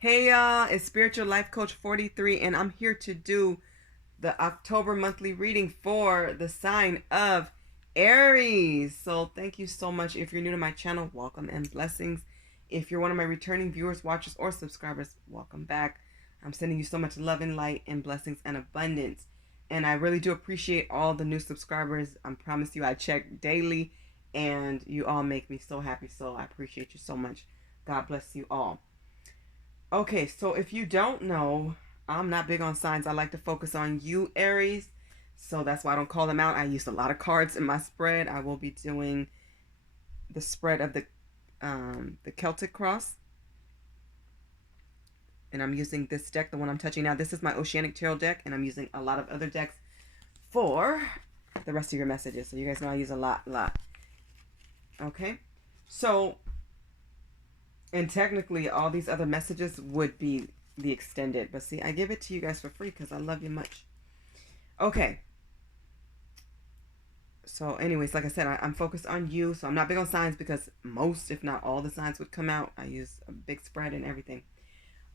Hey y'all, it's Spiritual Life Coach 43 and I'm here to do the October monthly reading for the sign of Aries. So thank you so much. If you're new to my channel, welcome and blessings. If you're one of my returning viewers, watchers, or subscribers, welcome back. I'm sending you so much love and light and blessings and abundance. And I really do appreciate all the new subscribers. I promise you I check daily and you all make me so happy. So I appreciate you so much. God bless you all. Okay, so if you don't know, I'm not big on signs. I like to focus on you, Aries. So that's why I don't call them out. I use a lot of cards in my spread. I will be doing the spread of the Celtic cross. And I'm using this deck, the one I'm touching now. This is my Oceanic tarot deck, and I'm using a lot of other decks for the rest of your messages. So you guys know I use a lot. Okay? So, and technically all these other messages would be the extended, but see, I give it to you guys for free because I love you much. Okay, so anyways, like I said, I'm focused on you, so I'm not big on signs because most, if not all, the signs would come out. I use a big spread and everything.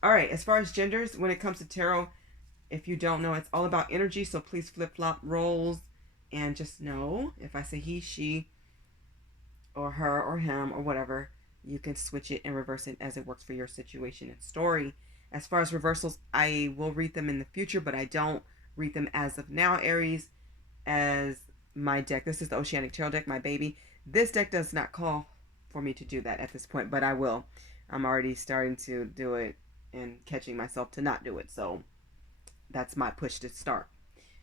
All right, as far as genders, when it comes to tarot, if you don't know, it's all about energy, so please flip-flop roles and just know if I say he, she, or her, or him, or whatever, you can switch it and reverse it as it works for your situation and story. As far as reversals, I will read them in the future, but I don't read them as of now, Aries, as my deck. This is the Oceanic Tarot deck, my baby. This deck does not call for me to do that at this point, but I will. I'm already starting to do it and catching myself to not do it, so that's my push to start.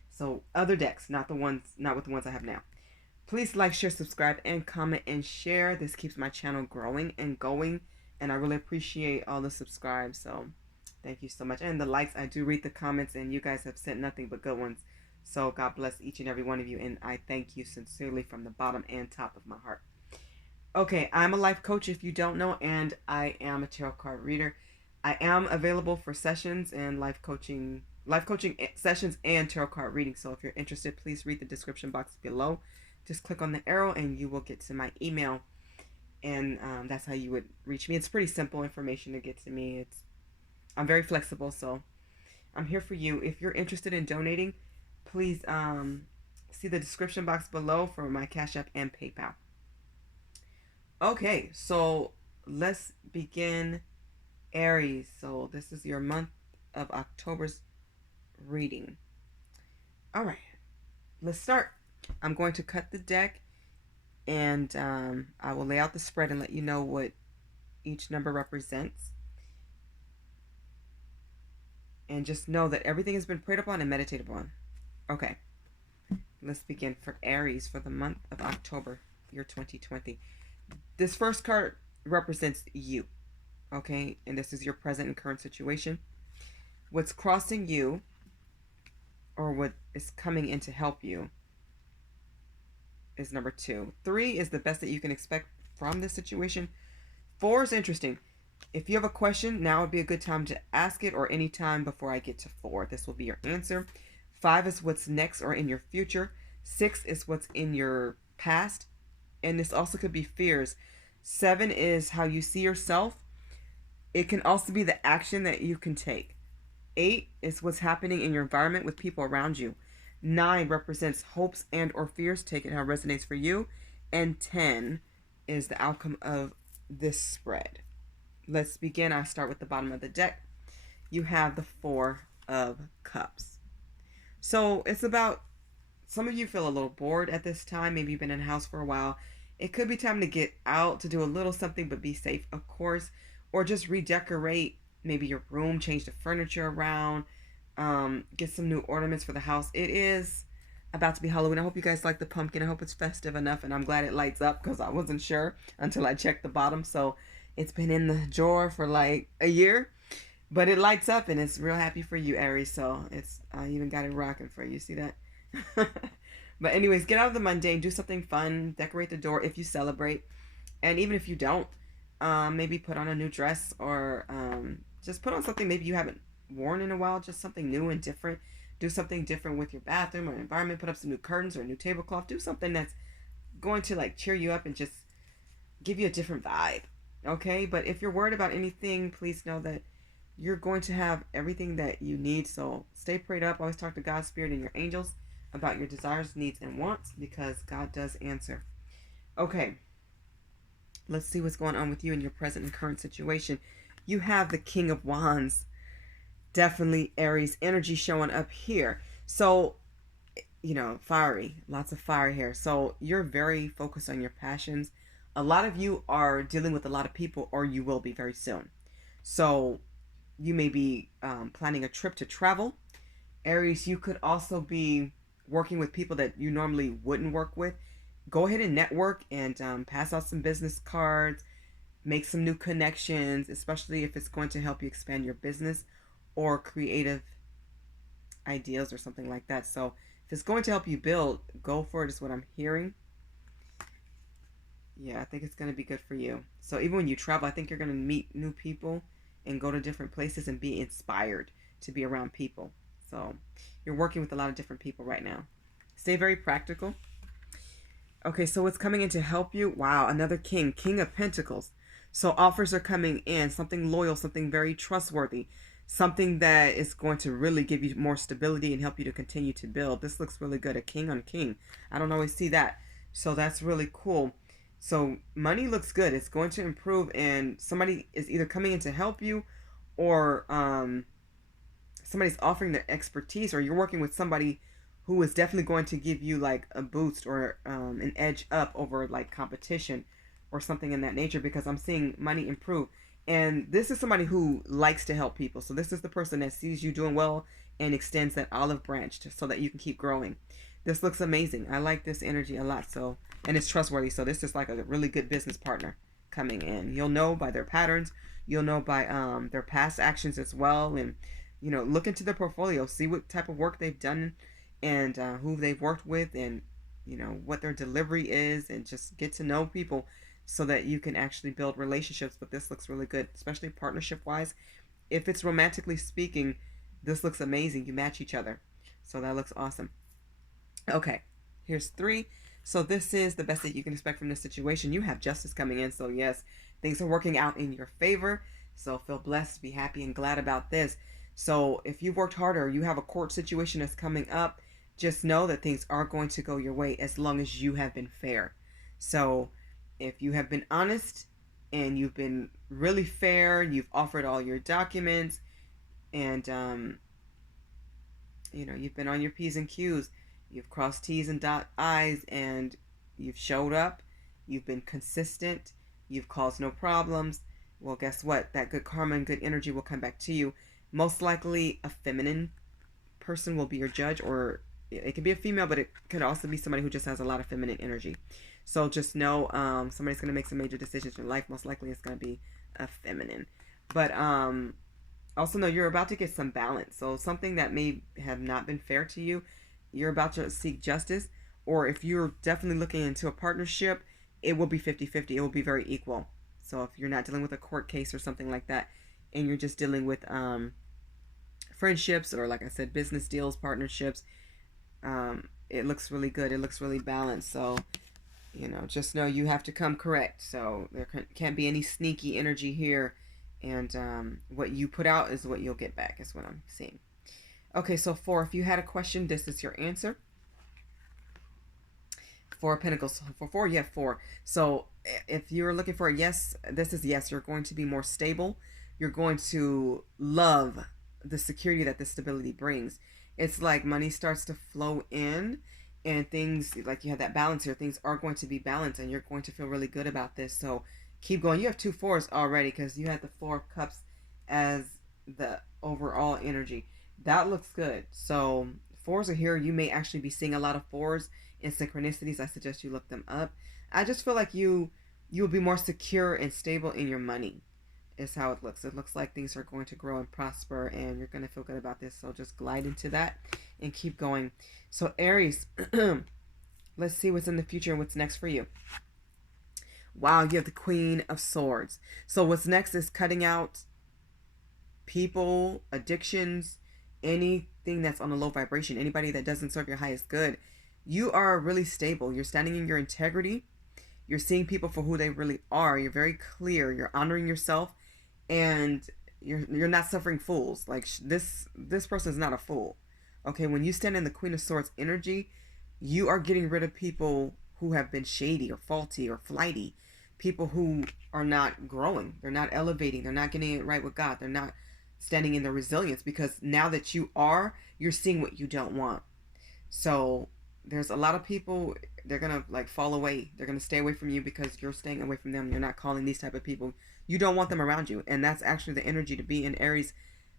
So other decks, not with the ones I have now. Please like, share, subscribe, and comment and share. This keeps my channel growing and going, and I really appreciate all the subscribes. So thank you so much. And the likes, I do read the comments, and you guys have sent nothing but good ones. So God bless each and every one of you, and I thank you sincerely from the bottom and top of my heart. Okay, I'm a life coach if you don't know, and I am a tarot card reader. I am available for sessions and life coaching sessions and tarot card reading. So if you're interested, please read the description box below. Just click on the arrow and you will get to my email, and that's how you would reach me. It's pretty simple information to get to me. I'm very flexible, so I'm here for you. If you're interested in donating, please see the description box below for my Cash App and PayPal. Okay, so let's begin, Aries. So this is your month of October's reading. All right, let's start. I'm going to cut the deck, and I will lay out the spread and let you know what each number represents. And just know that everything has been prayed upon and meditated upon. Okay, let's begin for Aries for the month of October, year 2020. This first card represents you, okay? And this is your present and current situation. What's crossing you, or what is coming in to help you, is number 2. 3 is the best that you can expect from this situation. 4 is interesting. If you have a question, now would be a good time to ask it, or any time before I get to 4. This will be your answer. 5 is what's next or in your future. 6 is what's in your past. And this also could be fears. 7 is how you see yourself. It can also be the action that you can take. 8 is what's happening in your environment with people around you. 9 represents hopes and or fears. Take it how it resonates for you. And 10 is the outcome of this spread. Let's begin. I start with the bottom of the deck. You have the 4 of Cups. So it's about, some of you feel a little bored at this time. Maybe you've been in a house for a while. It could be time to get out, to do a little something, but be safe, of course. Or just redecorate maybe your room, change the furniture around, get some new ornaments for the house. It is about to be Halloween. I hope you guys like the pumpkin. I hope it's festive enough, and I'm glad it lights up because I wasn't sure until I checked the bottom. So it's been in the drawer for like a year, but it lights up, and it's real happy for you, Aries. So I even got it rocking for you. See that? But anyways, get out of the mundane. Do something fun. Decorate the door if you celebrate, and even if you don't, maybe put on a new dress, or just put on something maybe you haven't worn in a while. Just something new and different. Do something different with your bathroom or environment. Put up some new curtains or a new tablecloth. Do something that's going to like cheer you up and just give you a different vibe. Okay, but if you're worried about anything, please know that you're going to have everything that you need. So stay prayed up. Always talk to God's Spirit and your angels about your desires, needs, and wants, because God does answer. Okay, let's see what's going on with you in your present and current situation. You have the King of Wands. Definitely Aries energy showing up here. So, fiery, lots of fire here. So you're very focused on your passions. A lot of you are dealing with a lot of people, or you will be very soon. So you may be planning a trip to travel. Aries, you could also be working with people that you normally wouldn't work with. Go ahead and network and pass out some business cards, make some new connections, especially if it's going to help you expand your business or creative ideas or something like that. So if it's going to help you build, go for it, is what I'm hearing. Yeah, I think it's going to be good for you. So even when you travel, I think you're going to meet new people and go to different places and be inspired to be around people. So you're working with a lot of different people right now. Stay very practical. Okay, so what's coming in to help you? Wow, another king, King of Pentacles. So offers are coming in, something loyal, something very trustworthy, something that is going to really give you more stability and help you to continue to build. This looks really good, a king on king. I don't always see that. So that's really cool. So money looks good. It's going to improve, and somebody is either coming in to help you, or somebody's offering their expertise, or you're working with somebody who is definitely going to give you like a boost or an edge up over like competition or something in that nature, because I'm seeing money improve. And this is somebody who likes to help people. So this is the person that sees you doing well and extends that olive branch so that you can keep growing. This looks amazing. I like this energy a lot. So, and it's trustworthy. So this is like a really good business partner coming in. You'll know by their patterns. You'll know by their past actions as well. And, look into their portfolio. See what type of work they've done, and who they've worked with, and, what their delivery is, and just get to know people so that you can actually build relationships. But this looks really good, especially partnership wise. If it's romantically speaking, this looks amazing. You match each other. So that looks awesome. Okay, here's 3. So this is the best that you can expect from this situation. You have justice coming in. So yes, things are working out in your favor. So feel blessed, be happy, and glad about this. So if you've worked harder, you have a court situation that's coming up, just know that things are going to go your way as long as you have been fair. So if you have been honest and you've been really fair, you've offered all your documents, and you've been on your P's and Q's, you've crossed T's and dot I's, and you've showed up, you've been consistent, you've caused no problems, well, guess what? That good karma and good energy will come back to you. Most likely a feminine person will be your judge, or it could be a female, but it could also be somebody who just has a lot of feminine energy. So just know somebody's going to make some major decisions in life. Most likely it's going to be a feminine. But also know you're about to get some balance. So something that may have not been fair to you, you're about to seek justice. Or if you're definitely looking into a partnership, it will be 50-50. It will be very equal. So if you're not dealing with a court case or something like that, and you're just dealing with friendships, or like I said, business deals, partnerships, it looks really good. It looks really balanced. So, just know you have to come correct. So there can't be any sneaky energy here. And what you put out is what you'll get back, is what I'm seeing. Okay, so 4, if you had a question, this is your answer. 4 of Pentacles. For 4, you have 4. So if you're looking for a yes, this is yes. You're going to be more stable. You're going to love the security that this stability brings. It's like money starts to flow in, and things, like you have that balance here, things are going to be balanced, and you're going to feel really good about this. So keep going. You have 2 4s already, because you had the 4 of Cups as the overall energy. That looks good. So 4s are here. You may actually be seeing a lot of 4s in synchronicities. I suggest you look them up. I just feel like you will be more secure and stable in your money, is how it looks. It looks like things are going to grow and prosper, and you're going to feel good about this. So just glide into that and keep going. So Aries, let's see what's in the future and what's next for you. Wow, you have the Queen of Swords. So what's next is cutting out people, addictions, anything that's on a low vibration, anybody that doesn't serve your highest good. You are really stable. You're standing in your integrity. You're seeing people for who they really are. You're very clear. You're honoring yourself. And you're not suffering fools. Like this person is not a fool. Okay, when you stand in the Queen of Swords energy, you are getting rid of people who have been shady or faulty or flighty, people who are not growing, they're not elevating, they're not getting it right with God, they're not standing in their resilience, because now that you're seeing what you don't want. So there's a lot of people, they're gonna like fall away, they're gonna stay away from you because you're staying away from them, you're not calling these type of people, you don't want them around you. And that's actually the energy to be in Aries,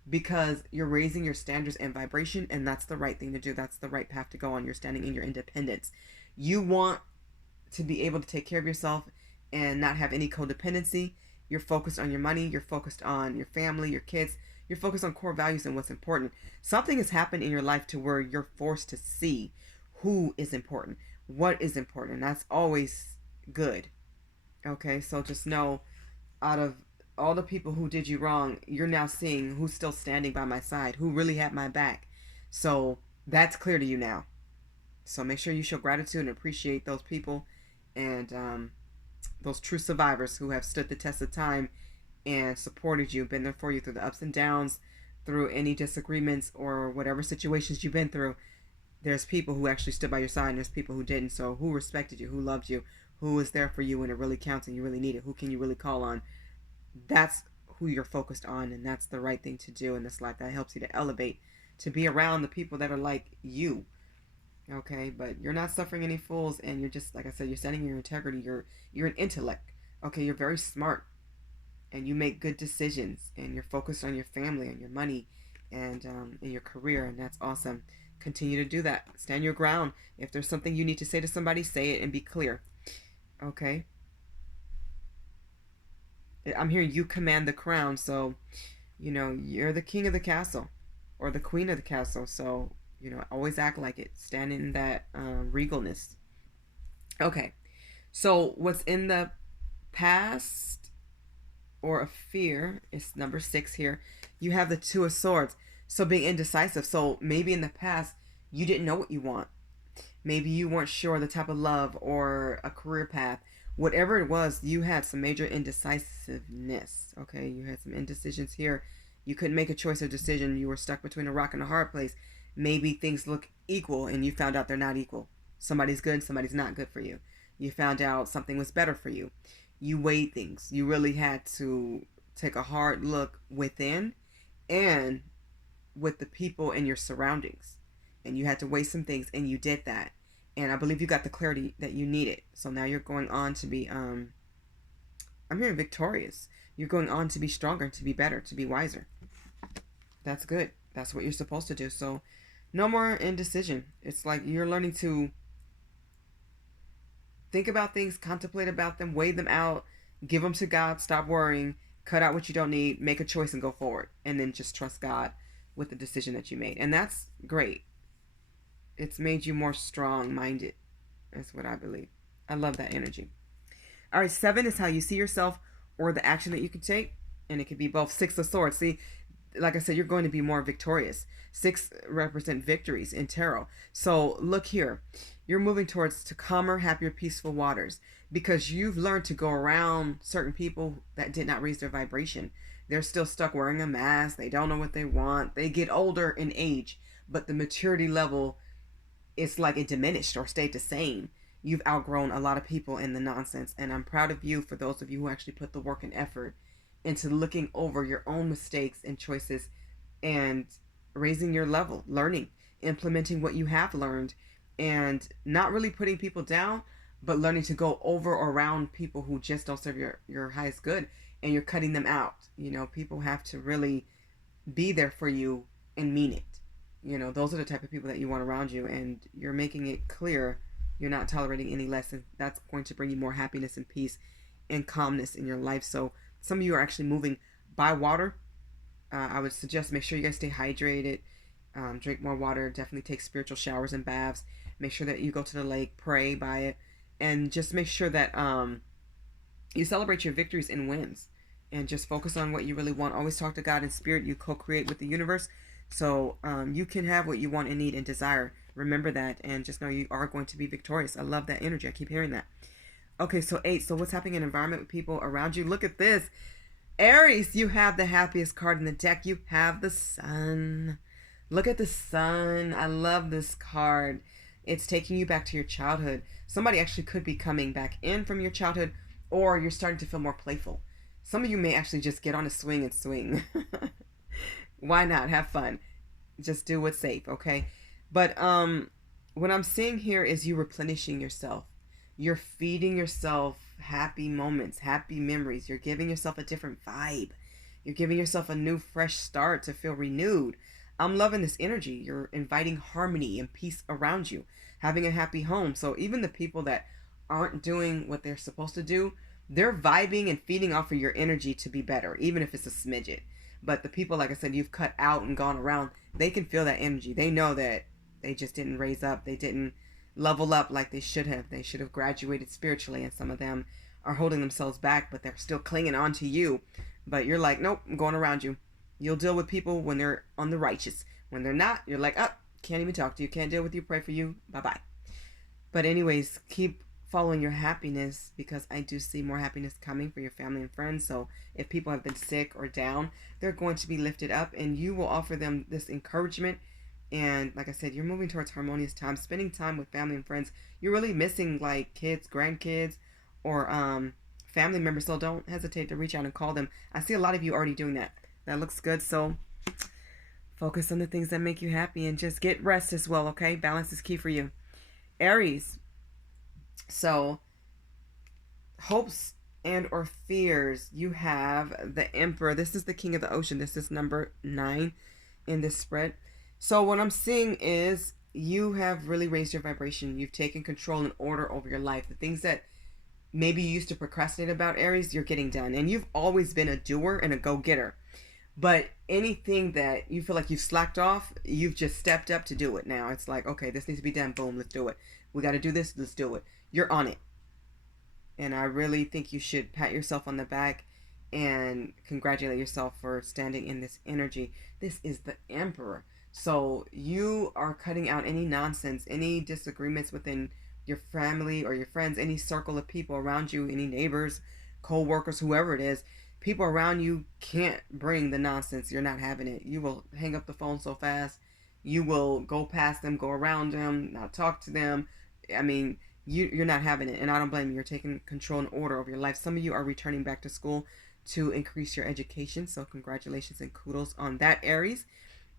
because you're raising your standards and vibration, and that's the right thing to do, that's the right path to go on. You're standing in your independence. You want to be able to take care of yourself and not have any codependency. You're focused on your money, you're focused on your family, your kids, you're focused on core values and what's important. Something has happened in your life to where you're forced to see who is important, what is important, and that's always good. Okay, so just know, out of all the people who did you wrong, you're now seeing who's still standing by my side, who really had my back. So that's clear to you now. So make sure you show gratitude and appreciate those people, and those true survivors who have stood the test of time and supported you, been there for you through the ups and downs, through any disagreements or whatever situations you've been through. There's people who actually stood by your side, and there's people who didn't. So who respected you, who loved you, who was there for you when it really counts and you really need it, who can you really call on. That's who you're focused on, and that's the right thing to do in this life. That helps you to elevate, to be around the people that are like you. Okay, but you're not suffering any fools, and you're just, like I said, you're standing in your integrity. You're an intellect. Okay, you're very smart, and you make good decisions, and you're focused on your family and your money, and in your career, and that's awesome. Continue to do that. Stand your ground. If there's something you need to say to somebody, say it and be clear. Okay. I'm hearing you command the crown, so you're the king of the castle, or the queen of the castle. So always act like it. Stand in that regalness. Okay. So what's in the past or a fear is number 6 here. You have the Two of Swords. So being indecisive. So maybe in the past you didn't know what you want. Maybe you weren't sure the type of love or a career path. Whatever it was, you had some major indecisiveness. Okay, you had some indecisions here. You couldn't make a choice or decision. You were stuck between a rock and a hard place. Maybe things look equal and you found out they're not equal. Somebody's good, somebody's not good for you. You found out something was better for you. You weighed things. You really had to take a hard look within and with the people in your surroundings. And you had to weigh some things, and you did that. And I believe you got the clarity that you needed. So now you're going on to be, I'm hearing victorious. You're going on to be stronger, to be better, to be wiser. That's good. That's what you're supposed to do. So no more indecision. It's like you're learning to think about things, contemplate about them, weigh them out, give them to God, stop worrying, cut out what you don't need, make a choice and go forward. And then just trust God with the decision that you made. And that's great. It's made you more strong-minded. That's what I believe. I love that energy. All right, 7 is how you see yourself or the action that you can take. And it could be both. 6 of Swords. See, like I said, you're going to be more victorious. 6 represent victories in tarot. So look here. You're moving towards to calmer, happier, peaceful waters because you've learned to go around certain people that did not raise their vibration. They're still stuck wearing a mask. They don't know what they want. They get older in age, but the maturity level, it's like it diminished or stayed the same. You've outgrown a lot of people in the nonsense, and I'm proud of you for those of you who actually put the work and effort into looking over your own mistakes and choices and raising your level, learning, implementing what you have learned, and not really putting people down, but learning to go over or around people who just don't serve your highest good, and you're cutting them out. People have to really be there for you and mean it. Those are the type of people that you want around you, and you're making it clear you're not tolerating any less, and that's going to bring you more happiness and peace and calmness in your life. So some of you are actually moving by water. I would suggest make sure you guys stay hydrated, drink more water, definitely take spiritual showers and baths, make sure that you go to the lake, pray by it, and just make sure that you celebrate your victories and wins, and just focus on what you really want. Always talk to God in spirit. You co-create with the universe. So you can have what you want and need and desire. Remember that, and just know you are going to be victorious. I love that energy. I keep hearing that. Okay, so 8. So what's happening in environment with people around you? Look at this. Aries, you have the happiest card in the deck. You have the sun. Look at the sun. I love this card. It's taking you back to your childhood. Somebody actually could be coming back in from your childhood, or you're starting to feel more playful. Some of you may actually just get on a swing and swing. Why not? Have fun. Just do what's safe, okay? But what I'm seeing here is you replenishing yourself. You're feeding yourself happy moments, happy memories. You're giving yourself a different vibe. You're giving yourself a new, fresh start to feel renewed. I'm loving this energy. You're inviting harmony and peace around you, having a happy home. So even the people that aren't doing what they're supposed to do, they're vibing and feeding off of your energy to be better, even if it's a smidget. But the people, like I said, you've cut out and gone around, they can feel that energy. They know that they just didn't raise up. They didn't level up like they should have. They should have graduated spiritually, and some of them are holding themselves back, but they're still clinging on to you. But you're like, nope, I'm going around you. You'll deal with people when they're on the righteous. When they're not, you're like, oh, can't even talk to you. Can't deal with you. Pray for you. Bye-bye. But anyways, keep following your happiness, because I do see more happiness coming for your family and friends. So if people have been sick or down, they're going to be lifted up, and you will offer them this encouragement. And like I said, you're moving towards harmonious time, spending time with family and friends. You're really missing like kids, grandkids, or family members. So don't hesitate to reach out and call them. I see a lot of you already doing that. That looks good. So focus on the things that make you happy, and just get rest as well, okay? Balance is key for you. Aries. So hopes and or fears, you have the Emperor. This is the king of the ocean. This is number 9 in this spread. So what I'm seeing is you have really raised your vibration. You've taken control and order over your life. The things that maybe you used to procrastinate about, Aries, you're getting done. And you've always been a doer and a go-getter. But anything that you feel like you've slacked off, you've just stepped up to do it now. It's like, okay, this needs to be done. Boom, let's do it. We got to do this. Let's do it. You're on it. And I really think you should pat yourself on the back and congratulate yourself for standing in this energy. This is the Emperor. So you are cutting out any nonsense, any disagreements within your family or your friends, any circle of people around you, any neighbors, co-workers, whoever it is. People around you can't bring the nonsense. You're not having it. You will hang up the phone so fast. You will go past them, go around them, not talk to them. I mean, you're not having it, and I don't blame you. You're taking control and order over your life. Some of you are returning back to school to increase your education, so congratulations and kudos on that, Aries.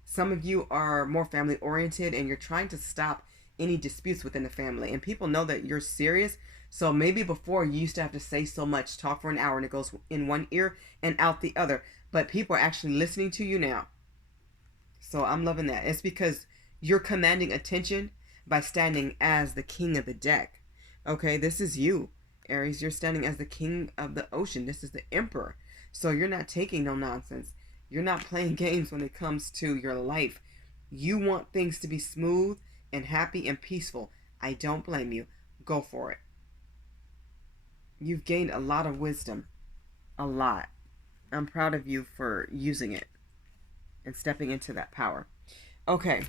Some of you are more family oriented, and you're trying to stop any disputes within the family, and people know that you're serious. So maybe before you used to have to say so much, talk for an hour, and it goes in one ear and out the other, but people are actually listening to you now. So I'm loving that. It's because you're commanding attention by standing as the king of the deck. Okay, this is you, Aries. You're standing as the king of the ocean. This is the Emperor. So you're not taking no nonsense. You're not playing games when it comes to your life. You want things to be smooth and happy and peaceful. I don't blame you. Go for it. You've gained a lot of wisdom. A lot. I'm proud of you for using it and stepping into that power. Okay.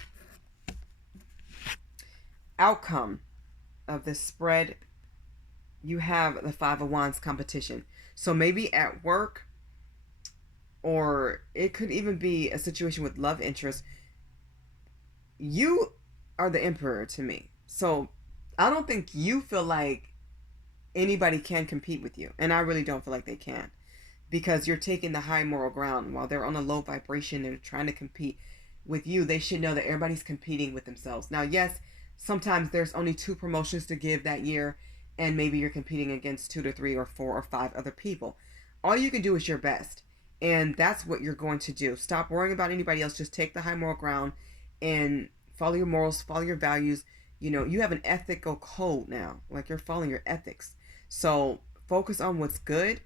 Outcome of this spread, you have the Five of Wands competition. So maybe at work, or it could even be a situation with love interest. You are the Emperor to me. So I don't think you feel like anybody can compete with you. And I really don't feel like they can. Because you're taking the high moral ground while they're on a low vibration and trying to compete with you. They should know that everybody's competing with themselves. Now, yes, sometimes there's only 2 promotions to give that year, and maybe you're competing against 2 to 3 or 4 or 5 other people. All you can do is your best, and that's what you're going to do. Stop worrying about anybody else. Just take the high moral ground and follow your morals, follow your values. You know, you have an ethical code now, like you're following your ethics. So focus on what's good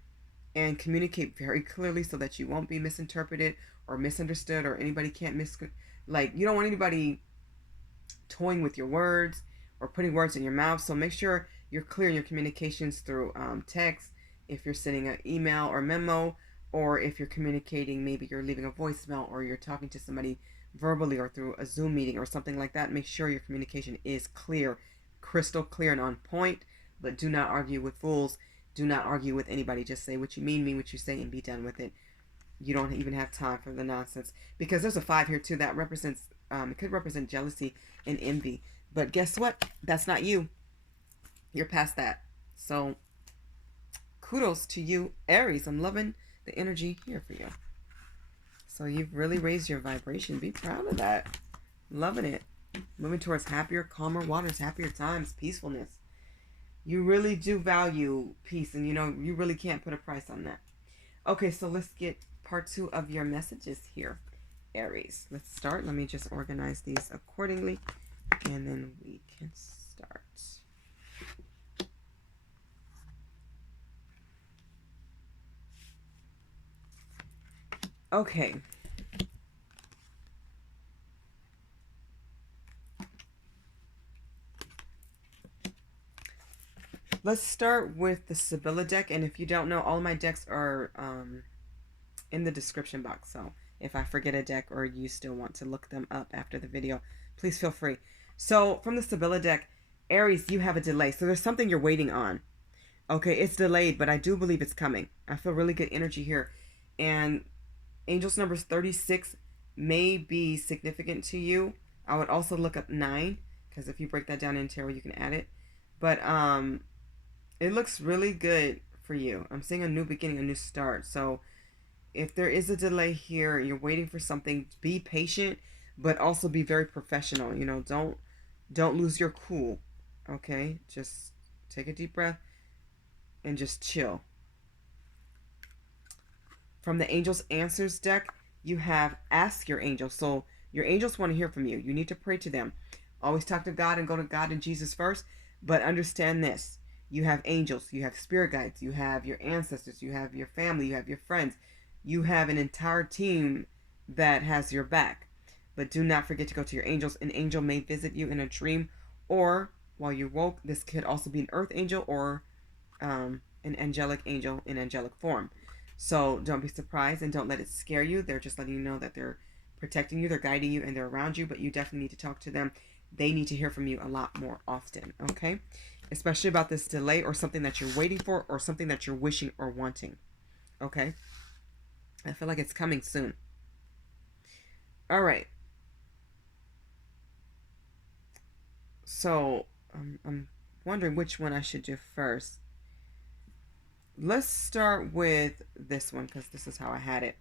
and communicate very clearly so that you won't be misinterpreted or misunderstood, or anybody can't like, you don't want anybody toying with your words or putting words in your mouth. So make sure you're clear in your communications through text, if you're sending an email or memo, or if you're communicating, maybe you're leaving a voicemail or you're talking to somebody verbally or through a Zoom meeting or something like that. Make sure your communication is clear, crystal clear and on point, but do not argue with fools. Do not argue with anybody. Just say what you mean what you say, and be done with it. You don't even have time for the nonsense, because there's a 5 here too that represents it could represent jealousy and envy. But guess what? That's not you. You're past that. So kudos to you, Aries. I'm loving the energy here for you. So you've really raised your vibration. Be proud of that. Loving it. Moving towards happier, calmer waters, happier times, peacefulness. You really do value peace, and you really can't put a price on that. Okay, so let's get part 2 of your messages here, Aries. Let's start. Let me just organize these accordingly, and then we can start. Okay. Let's start with the Sibylla deck, and if you don't know, all of my decks are in the description box, so if I forget a deck or you still want to look them up after the video, please feel free. So from the Sibylla deck, Aries, you have a delay, so there's something you're waiting on. Okay, it's delayed, but I do believe it's coming. I feel really good energy here, and Angels numbers 36 may be significant to you. I would also look up 9, because if you break that down in tarot, you can add it. But it looks really good for you. I'm seeing a new beginning, a new start. So if there is a delay here, you're waiting for something, be patient, but also be very professional. Don't lose your cool. Okay? Just take a deep breath and just chill. From the Angels Answers deck, you have Ask Your Angels. So your angels want to hear from you. You need to pray to them. Always talk to God and go to God and Jesus first. But understand this. You have angels. You have spirit guides. You have your ancestors. You have your family. You have your friends. You have an entire team that has your back. But do not forget to go to your angels. An angel may visit you in a dream, or while you're woke. This could also be an earth angel or an angelic angel in angelic form. So don't be surprised, and don't let it scare you. They're just letting you know that they're protecting you, they're guiding you, and they're around you, but you definitely need to talk to them. They need to hear from you a lot more often, okay? Especially about this delay or something that you're waiting for or something that you're wishing or wanting, okay? I feel like it's coming soon. All right. So I'm wondering which one I should do first. Let's start with this one, because this is how I had it.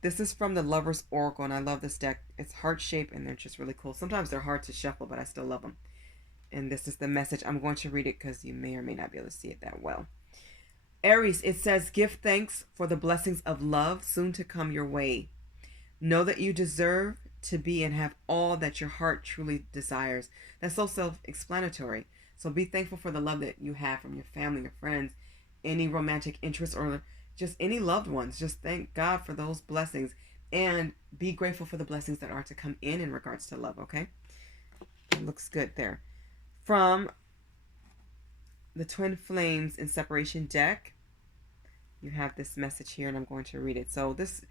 This is from the Lover's Oracle, and I love this deck. It's heart-shaped, and they're just really cool. Sometimes they're hard to shuffle, but I still love them. And this is the message. I'm going to read it because you may or may not be able to see it that well. Aries, it says, give thanks for the blessings of love soon to come your way. Know that you deserve to be and have all that your heart truly desires. That's so self-explanatory. So be thankful for the love that you have from your family, your friends, any romantic interests, or just any loved ones. Just thank God for those blessings, and be grateful for the blessings that are to come in regards to love, okay? It looks good there. From the Twin Flames in Separation deck, you have this message here, and I'm going to read it. So this,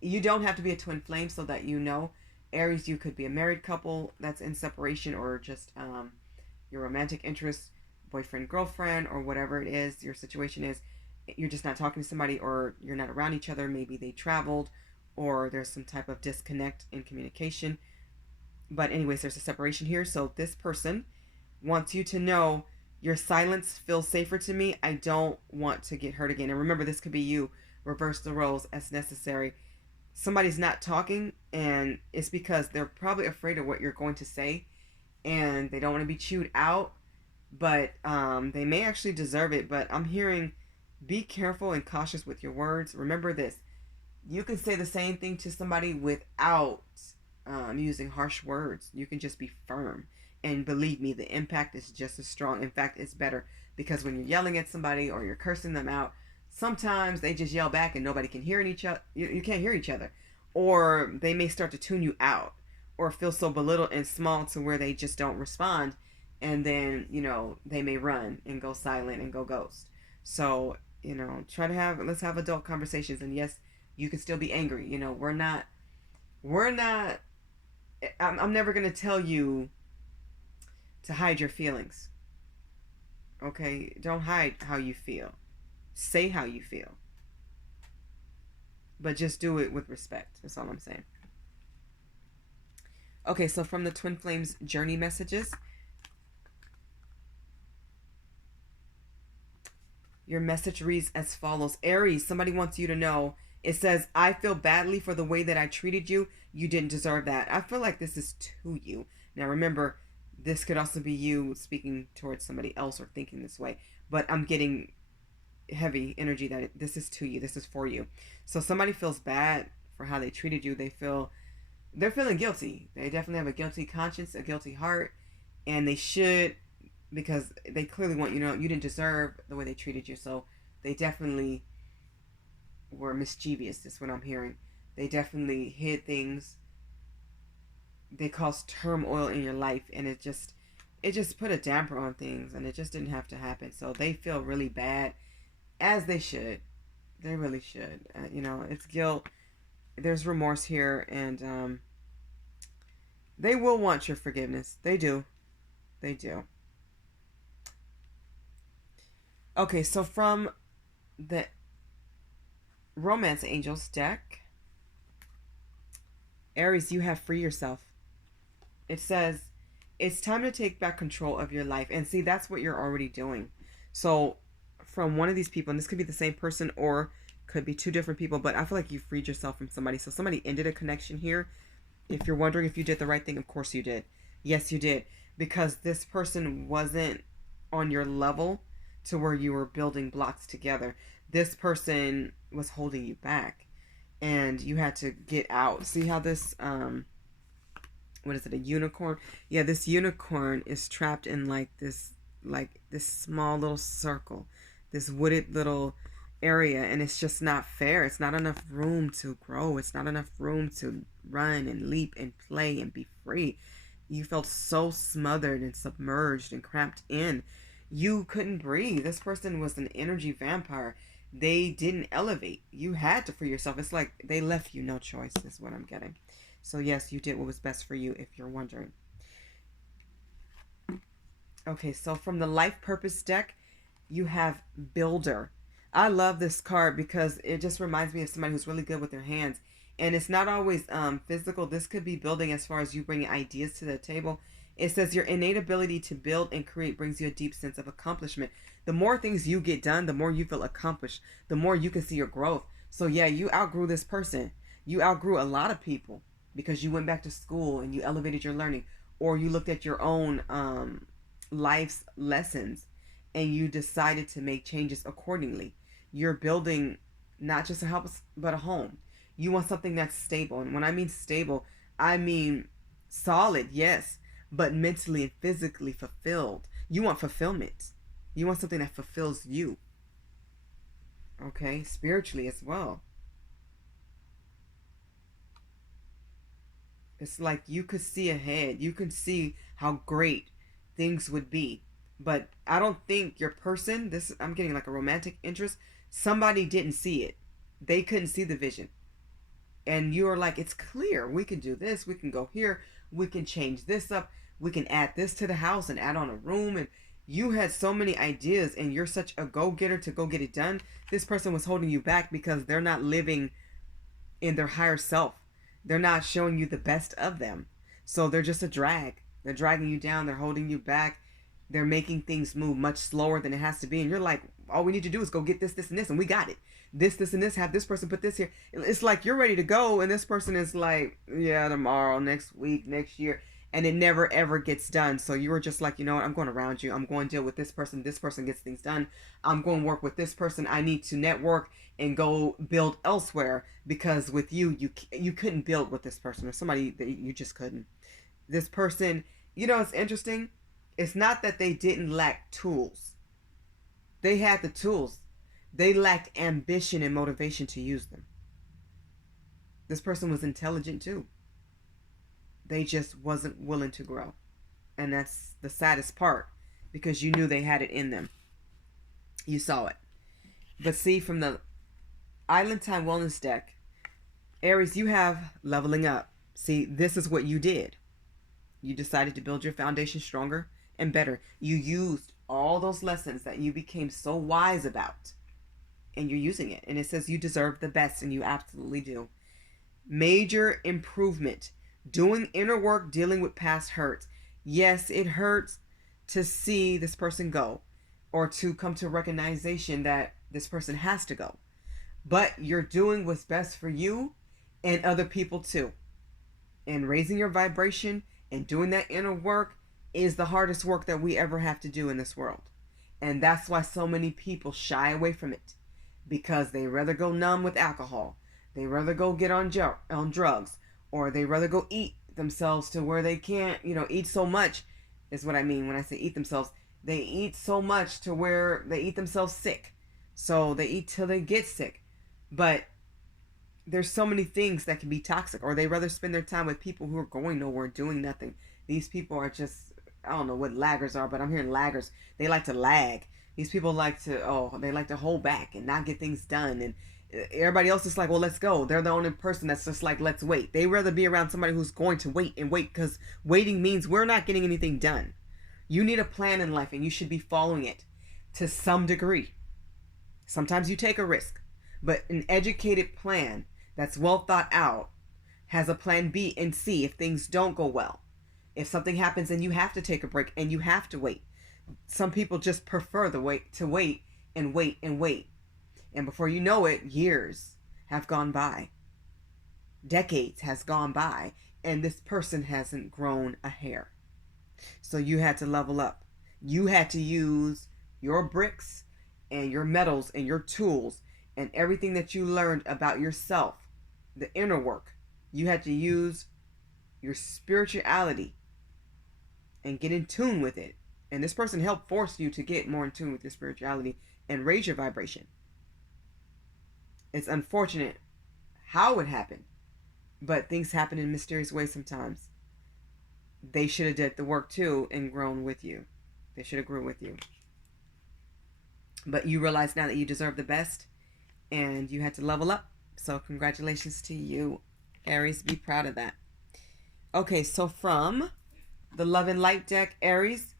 you don't have to be a twin flame so that you know. Aries, you could be a married couple that's in separation, or just your romantic interest, boyfriend, girlfriend, or whatever it is your situation is. You're just not talking to somebody, or you're not around each other. Maybe they traveled, or there's some type of disconnect in communication. But anyways, there's a separation here. So this person wants you to know your silence feels safer to me. I don't want to get hurt again. And remember, this could be you. Reverse the roles as necessary. Somebody's not talking, and it's because they're probably afraid of what you're going to say, and they don't want to be chewed out, but they may actually deserve it. But I'm hearing, be careful and cautious with your words. Remember this. You can say the same thing to somebody without using harsh words. You can just be firm. And believe me, the impact is just as strong. In fact, it's better, because when you're yelling at somebody or you're cursing them out, sometimes they just yell back and nobody can hear each other. You can't hear each other. Or they may start to tune you out, or feel so belittled and small to where they just don't respond. And then, they may run and go silent and go ghost. So, let's have adult conversations. And yes, you can still be angry. I'm never going to tell you to hide your feelings. Okay? Don't hide how you feel. Say how you feel. But just do it with respect. That's all I'm saying. Okay, so from the Twin Flames journey messages, your message reads as follows. Aries, somebody wants you to know. It says, I feel badly for the way that I treated you. You didn't deserve that. I feel like this is to you. Now remember, this could also be you speaking towards somebody else or thinking this way. But I'm getting heavy energy that this is to you. This is for you. So somebody feels bad for how they treated you. They're feeling guilty. They definitely have a guilty conscience, a guilty heart. And they should, because they clearly want you to know you didn't deserve the way they treated you. So they definitely were mischievous, is what I'm hearing. They definitely hid things. They caused turmoil in your life, and it just put a damper on things, and it just didn't have to happen. So they feel really bad, as they should. They really should. It's guilt. There's remorse here, and they will want your forgiveness. They do. They do. Okay, so from the Romance Angels deck, Aries, you have free yourself. It says, it's time to take back control of your life. And see, that's what you're already doing. So from one of these people, and this could be the same person or could be two different people, but I feel like you freed yourself from somebody. So somebody ended a connection here. If you're wondering if you did the right thing, of course you did. Yes, you did. Because this person wasn't on your level to where you were building blocks together. This person was holding you back. And you had to get out. See how this, what is it, a unicorn? Yeah, this unicorn is trapped in this small little circle. This wooded little area, and it's just not fair. It's not enough room to grow. It's not enough room to run and leap and play and be free. You felt so smothered and submerged and cramped in. You couldn't breathe. This person was an energy vampire. They didn't elevate. You had to free yourself. It's like they left you no choice, is what I'm getting. So yes, you did what was best for you, if you're wondering. Okay, so from the Life Purpose deck, you have Builder. I love this card because it just reminds me of somebody who's really good with their hands. And it's not always physical. This could be building as far as you bringing ideas to the table. It says your innate ability to build and create brings you a deep sense of accomplishment. The more things you get done, the more you feel accomplished, the more you can see your growth. So yeah, you outgrew this person. You outgrew a lot of people because you went back to school and you elevated your learning, or you looked at your own life's lessons and you decided to make changes accordingly. You're building not just a house, but a home. You want something that's stable. And when I mean stable, I mean solid, yes, but mentally and physically fulfilled. You want fulfillment. You want something that fulfills you. Okay, spiritually as well. It's like you could see ahead. You can see how great things would be. But I don't think your person, I'm getting like a romantic interest, somebody didn't see it. They couldn't see the vision. And you're like, it's clear. We can do this. We can go here. We can change this up. We can add this to the house and add on a room. And you had so many ideas and you're such a go-getter to go get it done. This person was holding you back because they're not living in their higher self. They're not showing you the best of them. So they're just a drag. They're dragging you down. They're holding you back. They're making things move much slower than it has to be. And you're like, all we need to do is go get this, this, and this. And we got it. This, and this. Have this person put this here. It's like you're ready to go. And this person is like, yeah, tomorrow, next week, next year. And it never, ever gets done. So you were just like, you know what? I'm going around you. I'm going to deal with this person. This person gets things done. I'm going to work with this person. I need to network and go build elsewhere. Because with you couldn't build with this person or somebody that you just couldn't. This person, it's interesting. It's not that they didn't lack tools. They had the tools. They lacked ambition and motivation to use them. This person was intelligent too. They just wasn't willing to grow. And that's the saddest part because you knew they had it in them. You saw it. But see, from the Island Time Wellness deck, Aries, you have leveling up. See, this is what you did. You decided to build your foundation stronger and better. You used all those lessons that you became so wise about. and you're using it. And it says you deserve the best, and you absolutely do. Major improvement. Doing inner work, dealing with past hurts. Yes, it hurts to see this person go, or to come to recognition that this person has to go. But you're doing what's best for you and other people too. And raising your vibration and doing that inner work is the hardest work that we ever have to do in this world. And that's why so many people shy away from it, because they rather go numb with alcohol. They rather go get on drugs, or they rather go eat themselves to where they can't, eat so much is what I mean when I say eat themselves. They eat so much to where they eat themselves sick. So they eat till they get sick. But there's so many things that can be toxic, or they rather spend their time with people who are going nowhere, doing nothing. These people are just, I don't know what laggers are, but I'm hearing laggers. They like to lag. These people like to, they like to hold back and not get things done. And everybody else is like, well, let's go. They're the only person that's just like, let's wait. They rather be around somebody who's going to wait and wait, because waiting means we're not getting anything done. You need a plan in life, and you should be following it to some degree. Sometimes you take a risk, but an educated plan that's well thought out has a plan B and C if things don't go well. If something happens and you have to take a break and you have to wait. Some people just prefer the wait to wait and wait and wait. And before you know it, years have gone by. Decades has gone by, and this person hasn't grown a hair. So you had to level up. You had to use your bricks and your metals and your tools and everything that you learned about yourself, the inner work. You had to use your spirituality and get in tune with it. And this person helped force you to get more in tune with your spirituality and raise your vibration. It's unfortunate how it happened, but things happen in mysterious ways sometimes. They should have did the work too and grown with you. They should have grew with you. But you realize now that you deserve the best, and you had to level up. So congratulations to you, Aries. Be proud of that. Okay, so from the Love and Light deck, Aries,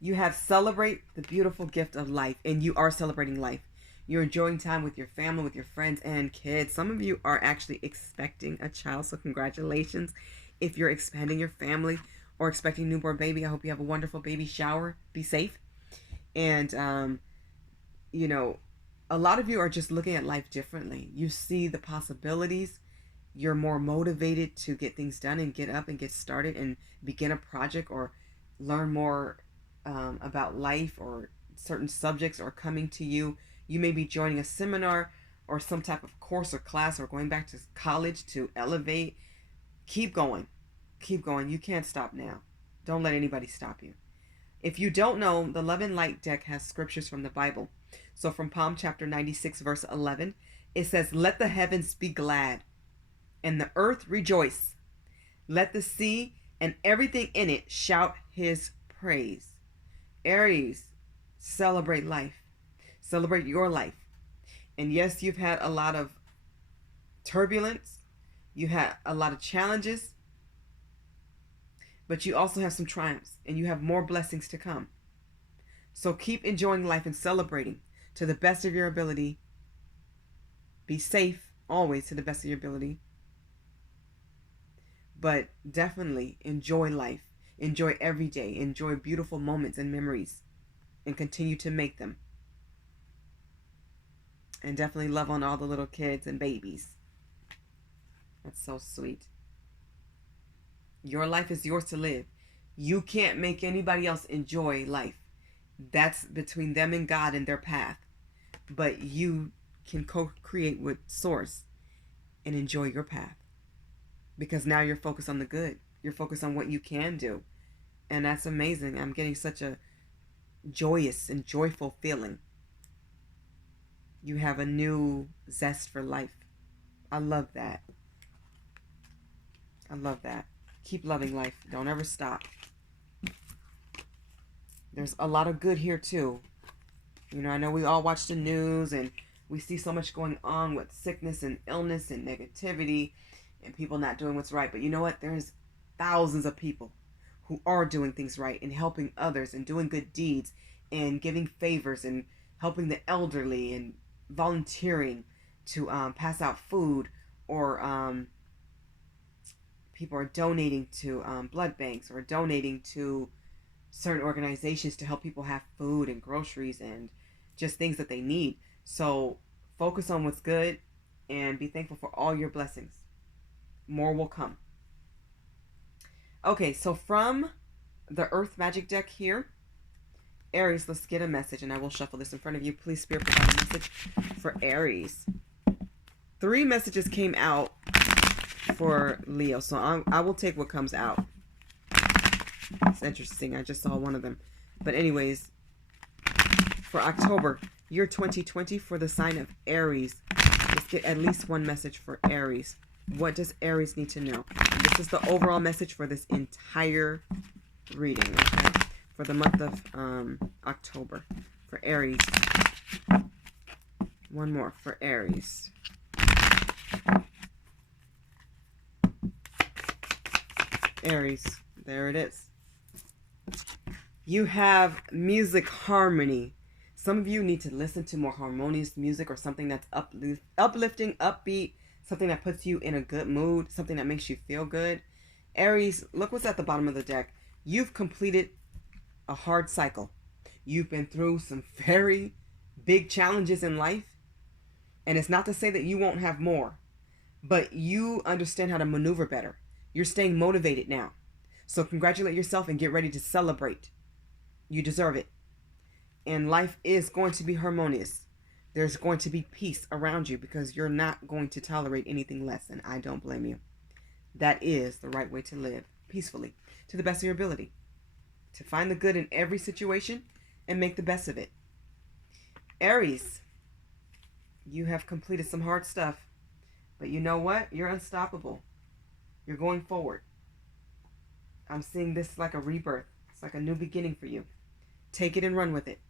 you have celebrate the beautiful gift of life, and you are celebrating life. You're enjoying time with your family, with your friends and kids. Some of you are actually expecting a child, so congratulations. If you're expanding your family or expecting a newborn baby, I hope you have a wonderful baby shower. Be safe. And, a lot of you are just looking at life differently. You see the possibilities. You're more motivated to get things done and get up and get started and begin a project or learn more about life, or certain subjects are coming to you. You may be joining a seminar or some type of course or class, or going back to college to elevate. Keep going. Keep going. You can't stop now. Don't let anybody stop you. If you don't know, the Love and Light deck has scriptures from the Bible. So from Psalm chapter 96, verse 11, it says, "Let the heavens be glad and the earth rejoice. Let the sea and everything in it shout his praise." Aries, celebrate life. Celebrate your life. And yes, you've had a lot of turbulence. You had a lot of challenges. But you also have some triumphs, and you have more blessings to come. So keep enjoying life and celebrating to the best of your ability. Be safe always to the best of your ability. But definitely enjoy life. Enjoy every day. Enjoy beautiful moments and memories, and continue to make them. And definitely love on all the little kids and babies. That's so sweet. Your life is yours to live. You can't make anybody else enjoy life. That's between them and God and their path. But you can co-create with Source and enjoy your path. Because now you're focused on the good. You're focused on what you can do. And that's amazing. I'm getting such a joyous and joyful feeling. You have a new zest for life. I love that. I love that. Keep loving life. Don't ever stop. There's a lot of good here too. I know we all watch the news and we see so much going on with sickness and illness and negativity and people not doing what's right. But you know what? There's thousands of people who are doing things right and helping others and doing good deeds and giving favors and helping the elderly and volunteering to pass out food, or people are donating to blood banks, or donating to certain organizations to help people have food and groceries and just things that they need. So focus on what's good and be thankful for all your blessings. More will come. Okay, so from the Earth Magic deck here, Aries, let's get a message, and I will shuffle this in front of you. Please, Spirit, provide a message for Aries. 3 messages came out for Leo, so I will take what comes out. It's interesting. I just saw one of them. But anyways, for October, year 2020, for the sign of Aries, let's get at least one message for Aries. What does Aries need to know? And this is the overall message for this entire reading, okay? For the month of October, for Aries. One more for Aries. Aries, there it is. You have music harmony. Some of you need to listen to more harmonious music, or something that's uplifting, upbeat, something that puts you in a good mood, something that makes you feel good. Aries, look what's at the bottom of the deck. You've completed a hard cycle. You've been through some very big challenges in life. And it's not to say that you won't have more, but you understand how to maneuver better. You're staying motivated now. So congratulate yourself and get ready to celebrate. You deserve it. And life is going to be harmonious. There's going to be peace around you, because you're not going to tolerate anything less, and I don't blame you. That is the right way to live, peacefully, to the best of your ability. To find the good in every situation and make the best of it. Aries, you have completed some hard stuff, but you know what? You're unstoppable. You're going forward. I'm seeing this like a rebirth. It's like a new beginning for you. Take it and run with it.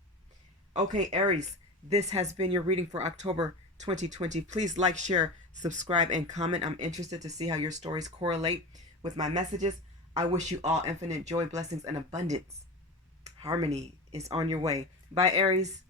Okay, Aries, this has been your reading for October 2020. Please like, share, subscribe, and comment. I'm interested to see how your stories correlate with my messages. I wish you all infinite joy, blessings, and abundance. Harmony is on your way. Bye, Aries.